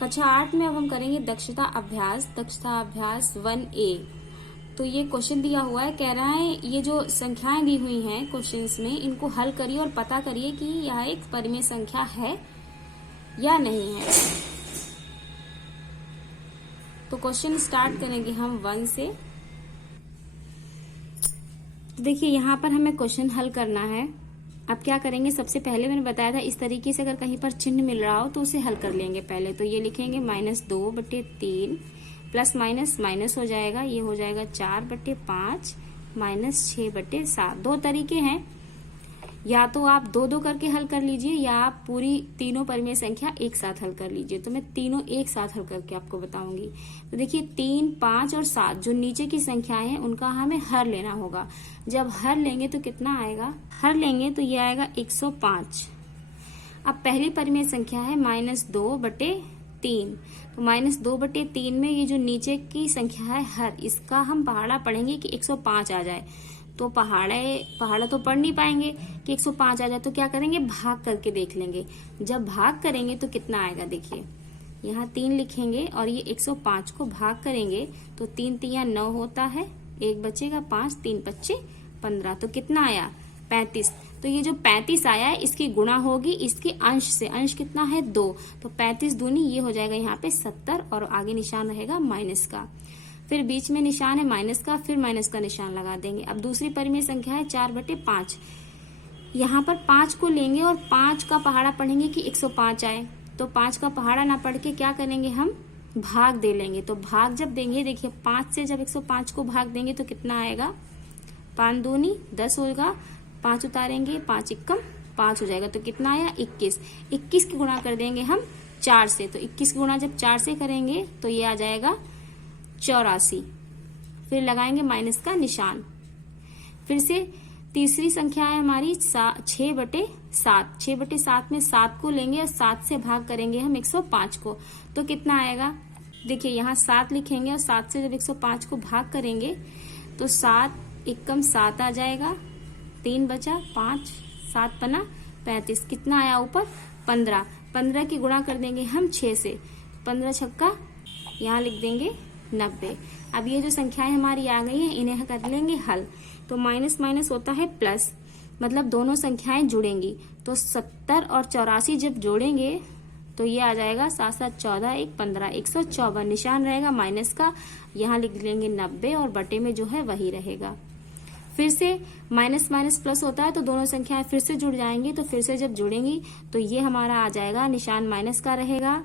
कक्षा 8 में अब हम करेंगे दक्षता अभ्यास 1A। तो ये क्वेश्चन दिया हुआ है, कह रहा है ये जो संख्याएं दी हुई हैं क्वेश्चंस में, इनको हल करिए और पता करिए कि यह एक परिमेय संख्या है या नहीं है। तो क्वेश्चन स्टार्ट करेंगे हम 1 से। देखिए यहाँ पर हमें क्वेश्चन हल करना है। अब क्या करेंगे, सबसे पहले मैंने बताया था इस तरीके से अगर कहीं पर चिन्ह मिल रहा हो तो उसे हल कर लेंगे पहले। तो ये लिखेंगे -2/3 प्लस माइनस माइनस हो जाएगा, ये हो जाएगा 4/5 -6/7। दो तरीके हैं, या तो आप दो दो करके हल कर लीजिए या आप पूरी तीनों परिमेय संख्या एक साथ हल कर लीजिए। तो मैं तीनों एक साथ हल करके आपको बताऊंगी। तो देखिए 3, 5 और 7 जो नीचे की संख्याएं हैं उनका हमें हर लेना होगा। जब हर लेंगे तो कितना आएगा, हर लेंगे तो ये आएगा 105। अब पहली परिमेय संख्या है -2/3। तो -2/3 में ये जो नीचे की संख्या है हर, इसका हम पहाड़ा पढ़ेंगे कि 105 आ जाए। तो पहाड़ा तो पढ़ नहीं पाएंगे कि 105 आ जाए, तो क्या करेंगे, भाग करके देख लेंगे। जब भाग करेंगे तो कितना आएगा, देखिए यहाँ 3 लिखेंगे और ये 105 को भाग करेंगे तो 3 तिया 9 होता है, 1 बचेगा 5, 3 25 15। तो कितना आया, 35। तो ये जो 35 आया है इसकी गुणा होगी इसके अंश से। अंश कितना है, 2। तो 35 दूनी ये हो जाएगा यहाँ पे 70 और आगे निशान रहेगा माइनस का। फिर बीच में निशान है माइनस का, फिर माइनस का निशान लगा देंगे। अब दूसरी परिमेय संख्या है 4/5। यहाँ पर 5 को लेंगे और 5 का पहाड़ा पढ़ेंगे कि 105 आए। तो 5 का पहाड़ा ना पढ़ के क्या करेंगे, हम भाग दे लेंगे। तो भाग जब देंगे, देखिए 5 से जब 105 को भाग देंगे तो कितना आएगा, 5 दूनी 10 होगा, 5 उतारेंगे, 5 एकम 5 हो जाएगा। तो कितना आया, 21। 21 की गुणा कर देंगे हम 4 से। तो 21 की गुणा जब 4 से करेंगे तो ये आ जाएगा 84। फिर लगाएंगे माइनस का निशान। फिर से तीसरी संख्या है हमारी 6/7। 6/7 में 7 को लेंगे और 7 से भाग करेंगे हम 105 को। तो कितना आएगा, देखिए यहाँ 7 लिखेंगे और 7 से जब 105 को भाग करेंगे तो 7 एकम 7 आ जाएगा, 3 बचा, 5 7 पना 35। कितना आया ऊपर, 15। 15 की गुणा कर देंगे हम 6 से, 15 छक्का यहाँ लिख देंगे 90। अब ये जो संख्याएं हमारी आ गई हैं इन्हें कर लेंगे हल। तो माइनस माइनस होता है प्लस, मतलब दोनों संख्याएं जुड़ेंगी। तो 70 और 84 जब जोड़ेंगे तो ये आ जाएगा 7 7 14 1 15, 154। निशान रहेगा माइनस का, यहाँ लिख लेंगे 90 और बटे में जो है वही रहेगा। फिर से माइनस माइनस प्लस होता है तो दोनों संख्याएं फिर से जुड़ जाएंगी। तो फिर से जब जुड़ेंगी तो ये हमारा आ जाएगा, निशान माइनस का रहेगा,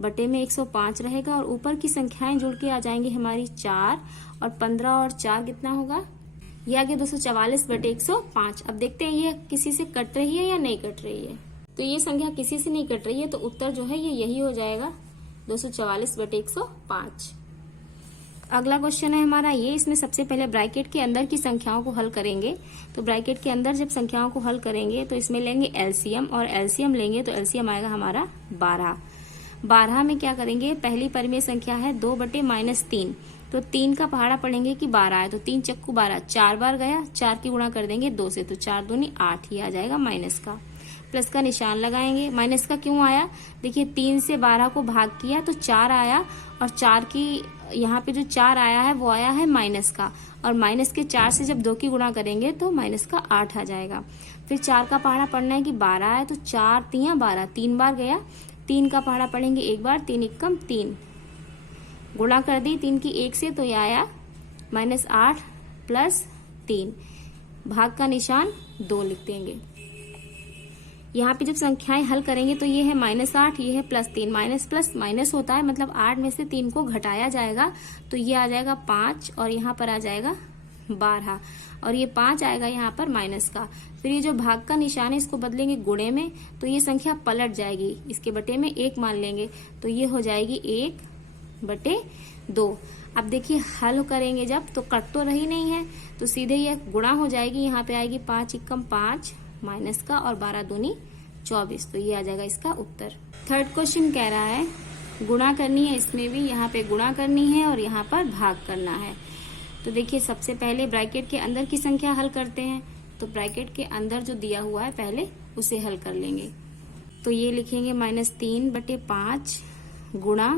बटे में 105 रहेगा और ऊपर की संख्याएं जुड़ के आ जाएंगी हमारी 4 और 15 और 4 कितना होगा, ये आगे 244/105। अब देखते हैं ये किसी से कट रही है या नहीं कट रही है। तो ये संख्या किसी से नहीं कट रही है, तो उत्तर जो है ये यही हो जाएगा 244/105। अगला क्वेश्चन है हमारा ये, इसमें सबसे पहले ब्रैकेट के अंदर की संख्याओं को हल करेंगे। तो ब्रैकेट के अंदर जब संख्याओं को हल करेंगे तो इसमें लेंगे एलसीएम, और एलसीएम लेंगे तो एलसीएम आएगा हमारा 12। 12 में क्या करेंगे, पहली परिमेय संख्या है 2/-3। तो 3 का पहाड़ा पढ़ेंगे कि 12 है। तो 3 चक्कू 12, 4 बार गया, 4 की गुणा कर देंगे 2 से, तो 4 दूनी 8 ही आ जाएगा माइनस का। प्लस का निशान लगाएंगे। माइनस का क्यों आया, देखिए 3 से 12 को भाग किया तो 4 आया, और 4 की यहाँ पे जो 4 आया है वो आया है माइनस का, और माइनस के 4 से जब 2 की गुणा करेंगे तो माइनस का 8 आ जाएगा। फिर 4 का पहाड़ा पढ़ना है कि 12 है, तो 4 तिया 12, 3 बार गया, 3 का पहाड़ा पढ़ेंगे एक बार, 3 एकम 3, गुणा कर दी 3 की 1 से, तो ये आया -8 प्लस 3, भाग का निशान 2 लिख देंगे। यहाँ पे जब संख्याएं हल करेंगे तो ये है -8, ये है +3। माइनस प्लस माइनस होता है, मतलब 8 में से 3 को घटाया जाएगा तो ये आ जाएगा 5 और यहाँ पर आ जाएगा 12, और ये 5 आएगा यहाँ पर माइनस का। फिर ये जो भाग का निशान है इसको बदलेंगे गुणे में, तो ये संख्या पलट जाएगी, इसके बटे में 1 मान लेंगे, तो ये हो जाएगी 1/2। अब देखिए हल करेंगे जब, तो कट तो रही नहीं है, तो सीधे ये गुणा हो जाएगी, यहाँ पे आएगी 5 एकम 5 माइनस का, और 12 दूनी 24। तो ये आ जाएगा इसका उत्तर। थर्ड क्वेश्चन कह रहा है गुणा करनी है, इसमें भी यहाँ पे गुणा करनी है और यहाँ पर भाग करना है। तो देखिए सबसे पहले ब्रैकेट के अंदर की संख्या हल करते हैं। तो ब्रैकेट के अंदर जो दिया हुआ है पहले उसे हल कर लेंगे। तो ये लिखेंगे -3/5 गुणा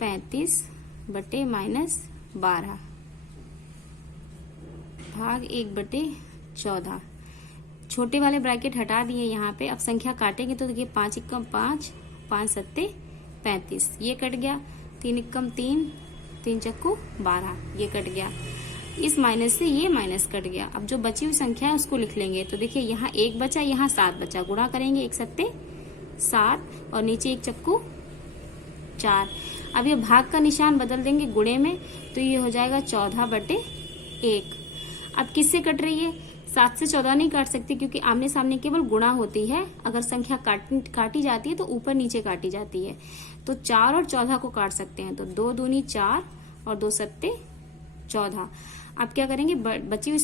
35 बटे -12 भाग 1/14। छोटे वाले ब्रैकेट हटा दिए यहाँ पे। अब संख्या काटेंगे तो देखिए 5 एकम 5, 5 सत्ते 35, ये कट गया। 3 एकम 3, 3 चक्कू 12, ये कट गया। इस माइनस से ये माइनस कट गया। अब जो बची हुई संख्या है उसको लिख लेंगे। तो देखिए यहाँ 1 बचा, यहाँ 7 बचा। गुणा करेंगे 1 सत्ते 7 और नीचे 1 चक्कू 4। अब ये भाग का निशान बदल देंगे गुणे में, तो ये हो जाएगा 14/1। अब किससे कट रही है? 7 से 14 नहीं काट सकती क्योंकि आमने सामने केवल गुणा होती है। अगर संख्या काटी जाती है तो ऊपर नीचे काटी जाती है। तो 4 और 14 को काट सकते हैं। तो 2 दूनी 4 और 2 सत्ते 14। अब क्या करेंगे? बची हुई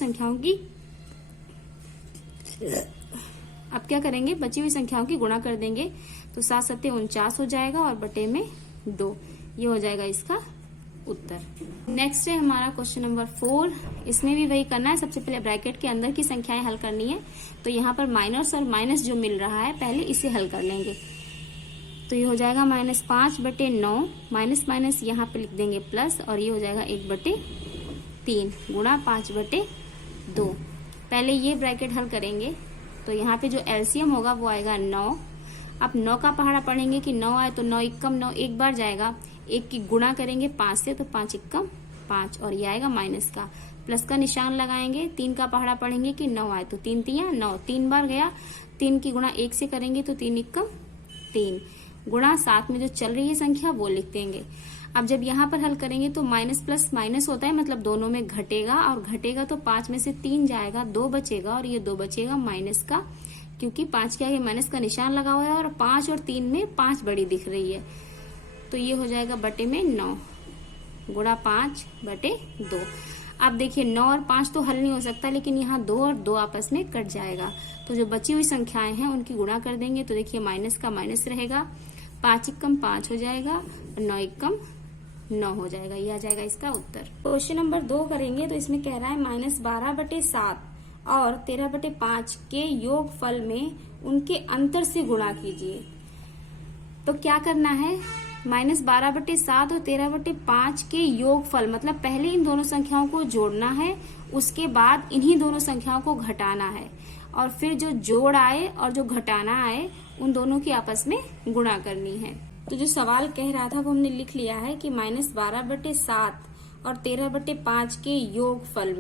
संख्याओं की गुणा कर देंगे। तो 7 सत्ते 49 हो जाएगा और बटे में 2, ये हो जाएगा इसका उत्तर। नेक्स्ट है हमारा क्वेश्चन नंबर 4। इसमें भी वही करना है। सबसे पहले ब्रैकेट के अंदर की संख्याएं हल करनी है। तो यहाँ पर माइनस और माइनस जो मिल रहा है पहले इसे हल कर लेंगे। तो ये हो जाएगा -5/9, माइनस माइनस यहाँ पे लिख देंगे प्लस, और ये हो जाएगा 1/3 गुणा 5/2। पहले ये ब्रैकेट हल करेंगे। तो यहाँ पे जो एलसीएम होगा वो आएगा 9। अब 9 का पहाड़ा पढ़ेंगे कि 9 आए तो 9 एकम 9 एक बार जाएगा। 1 की गुणा करेंगे 5 से, तो 5 एकम 5 और ये आएगा माइनस का। प्लस का निशान लगाएंगे। 3 का पहाड़ा पढ़ेंगे कि 9 आए तो 3 तिया 9, 3 बार गया। 3 की गुणा 1 से करेंगे तो 3 एकम 3 गुणा 7 में जो चल रही है संख्या वो लिख देंगे। अब जब यहाँ पर हल करेंगे तो माइनस प्लस माइनस होता है, मतलब दोनों में घटेगा, और घटेगा तो 5 में से 3 जाएगा, 2 बचेगा, और ये 2 बचेगा माइनस का, क्योंकि 5 के आगे माइनस का निशान लगा हुआ है और 5 और 3 में 5 बड़ी दिख रही है। तो ये हो जाएगा बटे में 9 गुणा 5/2। अब देखिए 9 और 5 तो हल नहीं हो सकता, लेकिन यहाँ 2 और 2 आपस में कट जाएगा। तो जो बची हुई संख्याएं हैं उनकी गुणा कर देंगे। तो देखिए माइनस का माइनस रहेगा, 5 एकम 5 हो जाएगा और 9 एकम 9 हो जाएगा। ये आ जाएगा इसका उत्तर। क्वेश्चन नंबर 2 करेंगे। तो इसमें कह रहा है -12/7 और 13/5 के योगफल में उनके अंतर से गुणा कीजिए। तो क्या करना है? -12/7 और 13/5 के योगफल, मतलब पहले इन दोनों संख्याओं को जोड़ना है, उसके बाद इन्हीं दोनों संख्याओं को घटाना है, और फिर जो जोड़ आए और जो घटाना आए उन दोनों की आपस में गुणा करनी है। तो जो सवाल कह रहा था वो हमने लिख लिया है कि -12/7 और 13/5 के योगफल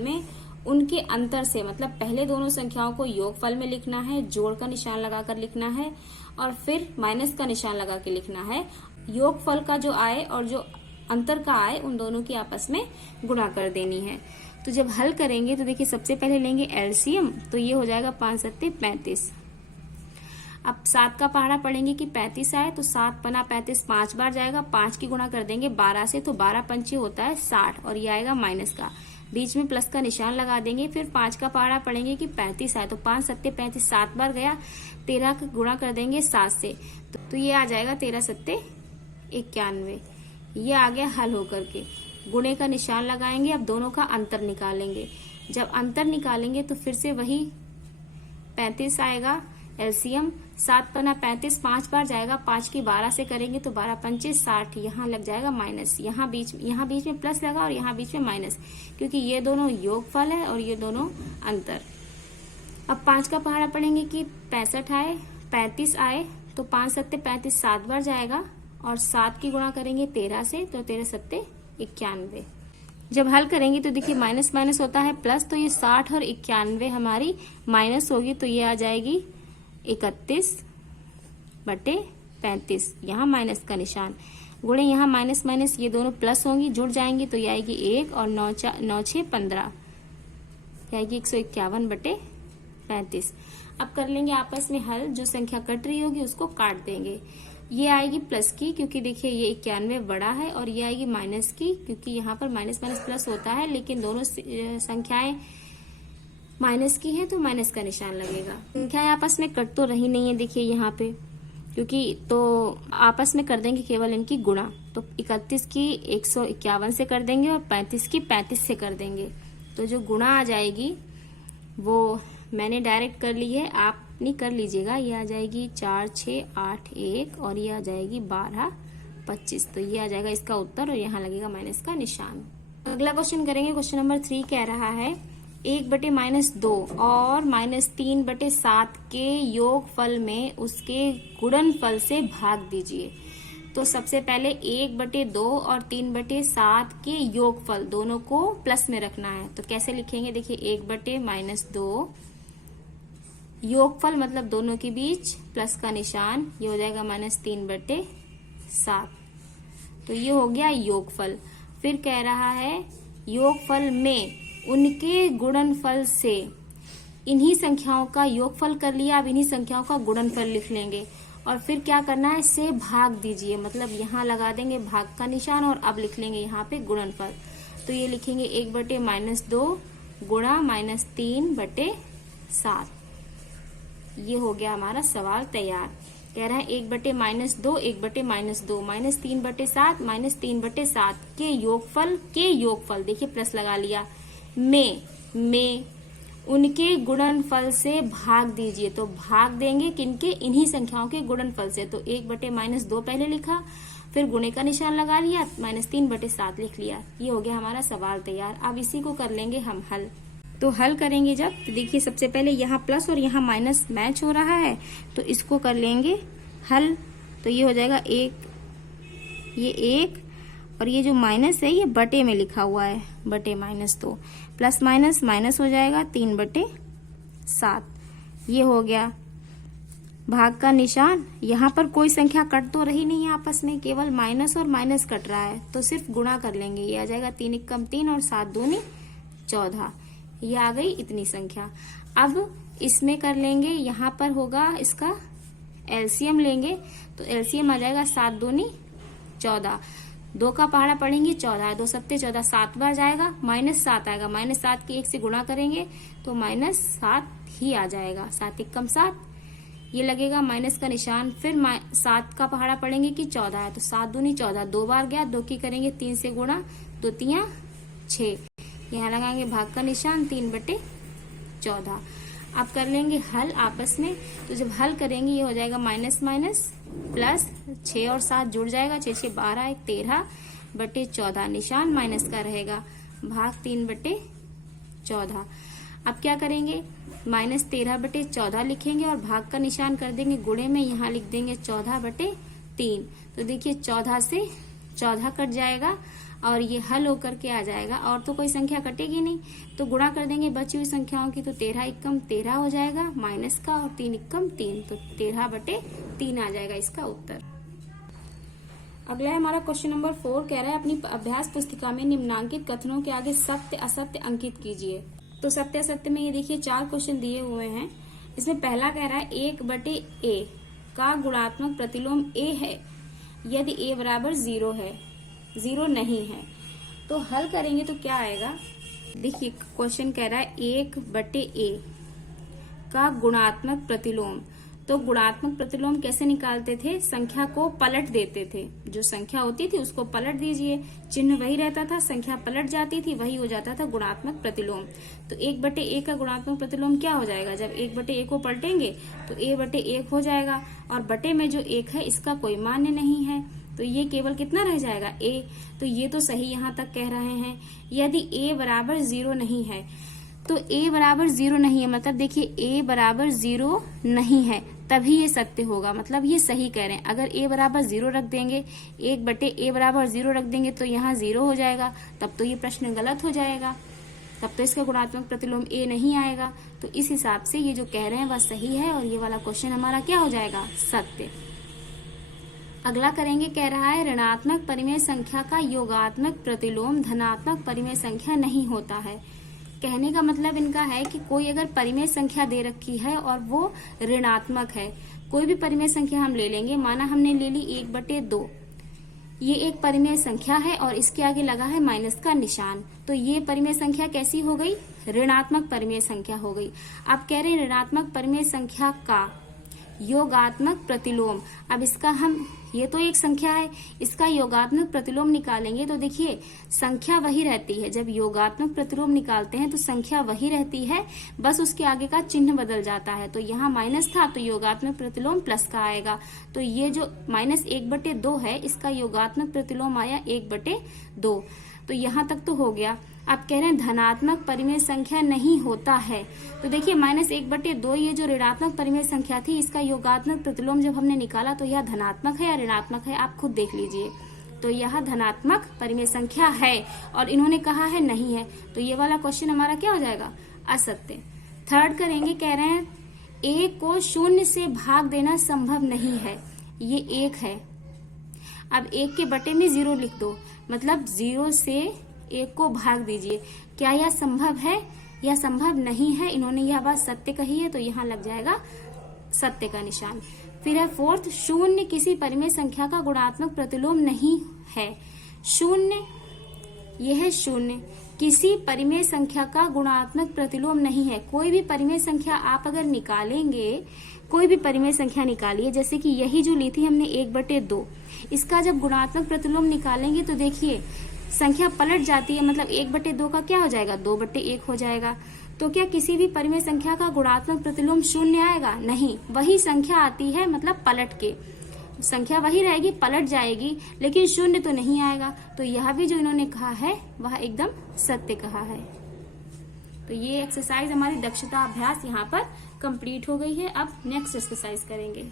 में उनके अंतर से, मतलब पहले दोनों संख्याओं को योगफल में लिखना है, जोड़ का निशान लगाकर लिखना है, और फिर माइनस का निशान लगा के लिखना है। योगफल का जो आए और जो अंतर का आए उन दोनों की आपस में गुणा कर देनी है। तो जब हल करेंगे तो देखिए सबसे पहले लेंगे एलसीएम। तो ये हो जाएगा 5 सत्ते 35। अब 7 का पहाड़ा पढ़ेंगे कि 35 आए तो 7 पना 35 5 बार जाएगा। 5 की गुणा कर देंगे 12 से, तो 12 पंचे होता है 60, और ये आएगा माइनस का। बीच में प्लस का निशान लगा देंगे। फिर 5 का पहाड़ा पढ़ेंगे कि 35 आए तो 5 सत्ते 35 7 बार गया। 13 का गुणा कर देंगे 7 से, तो ये आ जाएगा 13 सत्ते 91। ये आ गया हल होकर के। गुणे का निशान लगाएंगे। अब दोनों का अंतर निकालेंगे। जब अंतर निकालेंगे तो फिर से वही 35 आएगा एलसीएम। 7 पना 35 5 बार जाएगा। 5 की 12 से करेंगे तो 12 पंचे 60, यहाँ लग जाएगा माइनस। यहाँ बीच में प्लस लगा और यहाँ बीच में माइनस, क्योंकि ये दोनों योगफल है और ये दोनों अंतर। अब 5 का पहाड़ा पढ़ेंगे कि 65 आए 35 आए तो 5 सत्ते 35 7 बार जाएगा, और 7 की गुणा करेंगे 13 से, तो 13 सत्ते 91। जब हल करेंगे तो देखिए माइनस माइनस होता है प्लस, तो ये 60 और 91 हमारी माइनस होगी, तो ये आ जाएगी 31/35। यहाँ माइनस का निशान, गुणे यहाँ माइनस माइनस ये दोनों प्लस होंगी, जुड़ जाएंगी, तो ये आएगी 1 और 9 6 15, आएगी 151/35। अब कर लेंगे आपस में हल। जो संख्या कट रही होगी उसको काट देंगे। ये आएगी प्लस की, क्योंकि देखिए ये 91 बड़ा है, और ये आएगी माइनस की, क्योंकि यहाँ पर माइनस माइनस प्लस होता है, लेकिन दोनों संख्याएं माइनस की है तो माइनस का निशान लगेगा। संख्याएं आपस में कट तो रही नहीं है देखिए यहाँ पे, क्योंकि तो आपस में कर देंगे केवल इनकी गुणा। तो 31 की 151 से कर देंगे और 35 की 35 से कर देंगे, तो जो गुणा आ जाएगी वो मैंने डायरेक्ट कर ली है। आप अपनी कर लीजिएगा। ये आ जाएगी 4 6 8 1 और ये आ जाएगी 12 25। तो ये आ जाएगा इसका उत्तर और यहाँ लगेगा माइनस का निशान। अगला क्वेश्चन करेंगे। क्वेश्चन नंबर 3 कह रहा है 1/-2 और -3/7 के योगफल में उसके गुणनफल से भाग दीजिए। तो सबसे पहले 1/2 और 3/7 के योगफल दोनों को प्लस में रखना है। तो कैसे लिखेंगे, देखिए 1/-2 योगफल मतलब दोनों के बीच प्लस का निशान, ये हो जाएगा -3/7। तो ये हो गया योगफल। फिर कह रहा है योगफल में उनके गुणनफल से, इन्हीं संख्याओं का योगफल कर लिया, अब इन्हीं संख्याओं का गुणनफल लिख लेंगे और फिर क्या करना है, से भाग दीजिए, मतलब यहाँ लगा देंगे भाग का निशान और अब लिख लेंगे यहाँ पे गुणनफल। तो ये लिखेंगे 1/-2 गुणा -3/7। ये हो गया हमारा सवाल तैयार। कह रहा है 1/-2 1/-2 -3/7 -3/7 के योगफल देखिए प्लस लगा लिया, में उनके गुणनफल से भाग दीजिए। तो भाग देंगे किनके, इन्हीं संख्याओं के गुणनफल से। तो 1/-2 पहले लिखा, फिर गुणे का निशान लगा लिया, -3/7 लिख लिया। ये हो गया हमारा सवाल तैयार। अब इसी को कर लेंगे हम हल। तो हल करेंगे जब, तो देखिए सबसे पहले यहाँ प्लस और यहाँ माइनस मैच हो रहा है, तो इसको कर लेंगे हल। तो ये हो जाएगा 1, ये 1 और ये जो माइनस है ये बटे में लिखा हुआ है, बटे-2, प्लस माइनस माइनस हो जाएगा 3/7। ये हो गया भाग का निशान। यहाँ पर कोई संख्या कट तो रही नहीं है आपस में, केवल माइनस और माइनस कट रहा है, तो सिर्फ गुणा कर लेंगे। ये आ जाएगा 3 × 3 और 7 दूनी 14। ये आ गई इतनी संख्या। अब इसमें कर लेंगे, यहाँ पर होगा इसका एलसीएम लेंगे, तो एलसीएम आ जाएगा 7 दूनी 14। 2 का पहाड़ा पढ़ेंगे 14, 2 सत्ते 14, 7 बार जाएगा, -7 आएगा, -7 के 1 से गुणा करेंगे तो -7 ही आ जाएगा, 7 × 7 ये लगेगा माइनस का निशान। फिर 7 का पहाड़ा पढ़ेंगे कि 14 है, तो 7 दूनी 14, 2 बार गया, 2 की करेंगे 3 से गुणा, 2 × 6, यहाँ लगाएंगे भाग का निशान 3/14। अब कर लेंगे हल आपस में। तो जब हल करेंगे ये हो जाएगा माइनस माइनस प्लस, 6 और 7 जुड़ जाएगा, 6 6 12 1 13/14, निशान माइनस का रहेगा, भाग 3/14। अब क्या करेंगे, -13/14 लिखेंगे और भाग का निशान कर देंगे गुणे में, यहाँ लिख देंगे 14/3। तो देखिए 14 से 14 कट जाएगा और ये हल होकर के आ जाएगा, और तो कोई संख्या कटेगी नहीं, तो गुणा कर देंगे बची हुई संख्याओं की, तो 13 × 13 हो जाएगा माइनस का, और 3 × 3, तो 13/3 आ जाएगा इसका उत्तर। अगला है हमारा क्वेश्चन नंबर 4, कह रहा है अपनी अभ्यास पुस्तिका में निम्नांकित कथनों के आगे सत्य असत्य अंकित कीजिए। तो सत्य असत्य में ये देखिए 4 क्वेश्चन दिए हुए हैं। इसमें पहला कह रहा है 1/a का गुणात्मक प्रतिलोम a है यदि a बराबर 0 है, 0 नहीं है। तो हल करेंगे तो क्या आएगा, देखिए क्वेश्चन कह रहा है 1/a का गुणात्मक प्रतिलोम। तो गुणात्मक प्रतिलोम कैसे निकालते थे, संख्या को पलट देते थे, जो संख्या होती थी उसको पलट दीजिए, चिन्ह वही रहता था, संख्या पलट जाती थी, वही हो जाता था गुणात्मक प्रतिलोम। तो 1/a का गुणात्मक प्रतिलोम क्या हो जाएगा, जब 1/a को पलटेंगे तो a/1 हो जाएगा, और बटे में जो 1 है इसका कोई मान्य नहीं है, तो ये केवल कितना रह जाएगा a। तो ये तो सही यहाँ तक कह रहे हैं। यदि a बराबर 0 नहीं है, तो a बराबर 0 नहीं है, मतलब देखिए a बराबर 0 नहीं है तभी ये सत्य होगा, मतलब ये सही कह रहे हैं। अगर a बराबर 0 रख देंगे, 1/a बराबर 0 रख देंगे तो यहाँ 0 हो जाएगा, तब तो ये प्रश्न गलत हो जाएगा, तब तो इसका गुणात्मक प्रतिलोम a नहीं आएगा। तो इस हिसाब से ये जो कह रहे हैं वह सही है, और ये वाला क्वेश्चन हमारा क्या हो जाएगा, सत्य। अगला करेंगे, कह रहा है ऋणात्मक परिमेय संख्या का योगात्मक प्रतिलोम धनात्मक परिमेय संख्या नहीं होता है। कहने का मतलब इनका है कि कोई अगर परिमेय संख्या दे रखी है और वो ऋणात्मक है, कोई भी परिमेय संख्या हम ले लेंगे, माना हमने ले ली 1/2, ये एक परिमेय संख्या है और इसके आगे लगा है माइनस का निशान, तो ये परिमेय संख्या कैसी हो गई, ऋणात्मक परिमेय संख्या हो गई। आप कह रहे हैं ऋणात्मक परिमेय संख्या का योगात्मक प्रतिलोम। अब इसका हम, ये तो एक संख्या है, इसका योगात्मक प्रतिलोम निकालेंगे तो देखिए संख्या वही रहती है। जब योगात्मक प्रतिलोम निकालते हैं तो संख्या वही रहती है, बस उसके आगे का चिन्ह बदल जाता है। तो यहाँ माइनस था तो योगात्मक प्रतिलोम प्लस का आएगा। तो ये जो -1/2 है इसका योगात्मक प्रतिलोम आया 1/2। तो यहाँ तक तो हो गया। आप कह रहे हैं धनात्मक परिमेय संख्या नहीं होता है, तो देखिए -1/2 ये जो ऋणात्मक परिमेय संख्या थी इसका योगात्मक प्रतिलोम जब हमने निकाला तो यह धनात्मक है या ऋणात्मक है, आप खुद देख लीजिए। तो यह धनात्मक परिमेय संख्या है और इन्होंने कहा है नहीं है, तो ये वाला क्वेश्चन हमारा क्या हो जाएगा, असत्य। थर्ड करेंगे, कह रहे हैं 1 को 0 से भाग देना संभव नहीं है, ये 1 है। अब 1 के बटे में 0 लिख दो, मतलब 0 से 1 को भाग दीजिए। क्या यह संभव है? यह संभव नहीं है। इन्होंने यह बात सत्य कही है तो यहाँ लग जाएगा सत्य का निशान। फिर है फोर्थ, 0 किसी परिमेय संख्या का गुणात्मक प्रतिलोम नहीं है। 0, यह है 0 किसी परिमेय संख्या का गुणात्मक प्रतिलोम नहीं है। कोई भी परिमेय संख्या आप अगर निकालेंगे, कोई भी परिमेय संख्या निकालिए, जैसे कि यही जो ली थी हमने 1/2, इसका जब गुणात्मक प्रतिलोम निकालेंगे तो देखिए संख्या पलट जाती है, मतलब 1/2 का क्या हो जाएगा, 2/1 हो जाएगा। तो क्या किसी भी परिमेय संख्या का गुणात्मक प्रतिलोम 0 आएगा? नहीं, वही संख्या आती है, मतलब पलट के संख्या वही रहेगी, पलट जाएगी, लेकिन 0 तो नहीं आएगा। तो यह भी जो इन्होंने कहा है वह एकदम सत्य कहा है। तो ये एक्सरसाइज हमारी दक्षता अभ्यास यहाँ पर कंप्लीट हो गई है। अब नेक्स्ट एक्सरसाइज करेंगे।